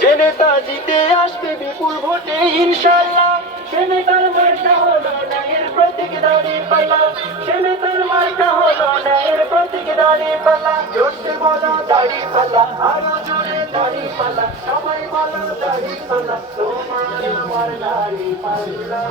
যে নেতা জিতে আসবে বিপুল ভোটে ইনশাল্লাহ, সে নেতার মার্কা হলো ন্যায়ের প্রতীক দাঁড়িপাল্লা, সে নেতার মার্কা হলো ন্যায়ের প্রতীক দাঁড়িপাল্লা। জোরসে বলো দাঁড়িপাল্লা, আরো জোরে দাঁড়িপাল্লা, সবাই বলো দাঁড়িপাল্লা, তোমার আমার দাঁড়িপাল্লা।